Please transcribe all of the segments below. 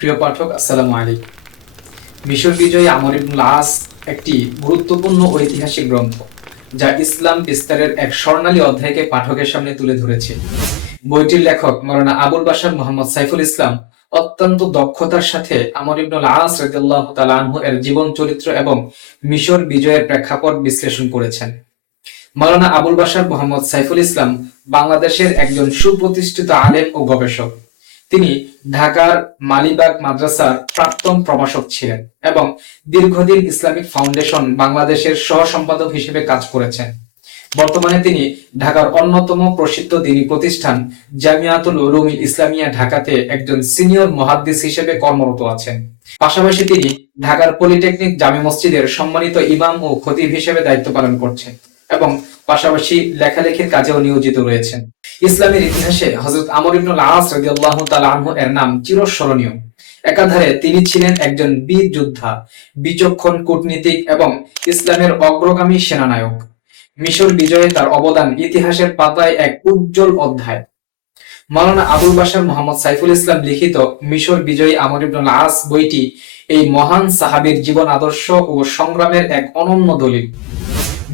প্রিয় পাঠক, আসসালামু আলাইকুম। মিশর বিজয়ী আমর ইবনুল আস একটি গুরুত্বপূর্ণ ঐতিহাসিক গ্রন্থ, যা ইসলাম বিস্তারের এক স্বর্ণালী অধ্যায়কে পাঠকের সামনে তুলে ধরেছে। বইটির লেখক মাওলানা আবুল বাশার মোহাম্মদ সাইফুল ইসলাম অত্যন্ত দক্ষতার সাথে আমর ইবনুল আস রাদিয়াল্লাহু তাআলা আনহু এর জীবন চরিত্র এবং মিশর বিজয়ের প্রেক্ষাপট বিশ্লেষণ করেছেন। মাওলানা আবুল বাশার মোহাম্মদ সাইফুল ইসলাম বাংলাদেশের একজন সুপ্রতিষ্ঠিত আলেম ও গবেষক। তিনি ঢাকার মালিবাগ মাদ্রাসার প্রাক্তন প্রভাষক ছিলেন এবং দীর্ঘদিন ইসলামিক ফাউন্ডেশন বাংলাদেশের সহ সম্পাদক হিসেবে কাজ করেছেন। বর্তমানে তিনি ঢাকার অন্যতম প্রসিদ্ধ দ্বীনি প্রতিষ্ঠান জামিয়াতুল উলুমিল ইসলামিয়া ঢাকাতে একজন সিনিয়র মুহাদ্দিস হিসেবে কর্মরত আছেন। পাশাপাশি তিনি ঢাকার পলিটেকনিক জামে মসজিদের সম্মানিত ইমাম ও খতিব হিসেবে দায়িত্ব পালন করছেন এবং পাশাপাশি লেখালেখির কাজেও নিয়োজিত রয়েছেন। ইসলামের ইতিহাসে হযরত আমর ইবনুল আস রাদিয়াল্লাহু তাআলা আনহু এর নাম চিরস্মরণীয়। একাধারে তিনি ছিলেন একজন বীর যোদ্ধা, বিচক্ষণ কূটনীতিক এবং ইসলামের অগ্রগামী সেনানায়ক। মিশর বিজয়ে তার অবদান ইতিহাসের পাতায় এক উজ্জ্বল অধ্যায়। মাওলানা আবুল বাশার মোহাম্মদ সাইফুল ইসলাম লিখিত মিশর বিজয়ী আমর ইবনুল আস বইটি এই মহান সাহাবীর জীবন আদর্শ ও সংগ্রামের এক অনন্য দলিল।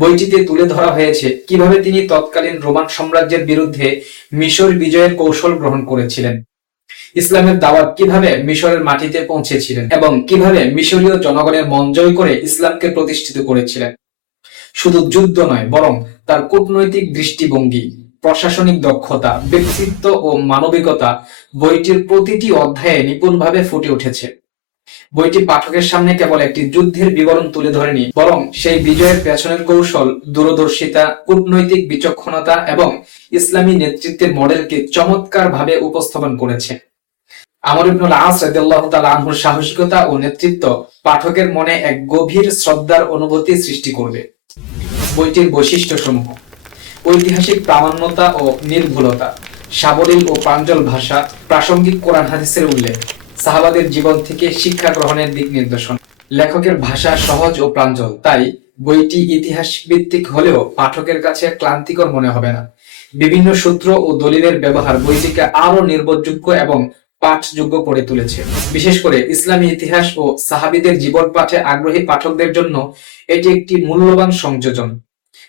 বইটিতে তুলে ধরা হয়েছে কিভাবে তিনি তৎকালীন রোমান সাম্রাজ্যের বিরুদ্ধে মিশর বিজয়ের কৌশল গ্রহণ করেছিলেন, ইসলামের দাওয়াত কিভাবে মিশরের মাটিতে পৌঁছেছিলেন এবং কিভাবে মিশরীয় জনগণের মন জয় করে ইসলামকে প্রতিষ্ঠিত করেছিলেন। শুধু যুদ্ধ নয়, বরং তার কূটনৈতিক দৃষ্টিভঙ্গি, প্রশাসনিক দক্ষতা, ব্যক্তিত্ব ও মানবিকতা বইটির প্রতিটি অধ্যায়ে নিপুণভাবে ফুটে উঠেছে। বইটি পাঠকের সামনে কেবল একটি যুদ্ধের বিবরণ তুলে ধরেনি, বরং সেই বিজয়ের পেছনের কৌশল, দূরদর্শিতা, কূটনৈতিক বিচক্ষণতা এবং ইসলামী নেতৃত্বের মডেলকে চমৎকারভাবে উপস্থাপন করেছে। আমর ইবনুল আস রাদিয়াল্লাহু তাআলা আনহুর সাহসিকতা ও নেতৃত্ব পাঠকের মনে এক গভীর শ্রদ্ধার অনুভূতি সৃষ্টি করবে। বইটির বৈশিষ্ট্যসমূহ: ঐতিহাসিক প্রামাণ্যতা ও নির্ভুলতা, সাবলীল ও প্রাঞ্জল ভাষা, প্রাসঙ্গিক কোরআন হাদিসের উল্লেখ, সাহাবাদের জীবন থেকে শিক্ষা গ্রহণের দিক নির্দেশন। লেখকের ভাষা সহজ ও প্রাঞ্জল, তাই বইটি ইতিহাস ভিত্তিক হলেও পাঠকের কাছে ক্লান্তিকর মনে হবে না। বিভিন্ন সূত্র ও দলিলের ব্যবহার বইটিকে আরো নির্ভরযোগ্য এবং পাঠযোগ্য করে তুলেছে। বিশেষ করে ইসলামী ইতিহাস ও সাহাবীদের জীবন পাঠে আগ্রহী পাঠকদের জন্য এটি একটি মূল্যবান সংযোজন।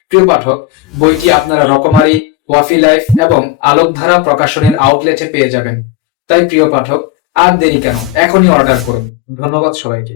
প্রিয় পাঠক, বইটি আপনারা রকমারি, ওয়াফি লাইফ এবং আলোকধারা প্রকাশনীর আউটলেটে পেয়ে যাবেন। তাই প্রিয় পাঠক, আর দেরি কেন, এখনই অর্ডার করুন। ধন্যবাদ সবাইকে।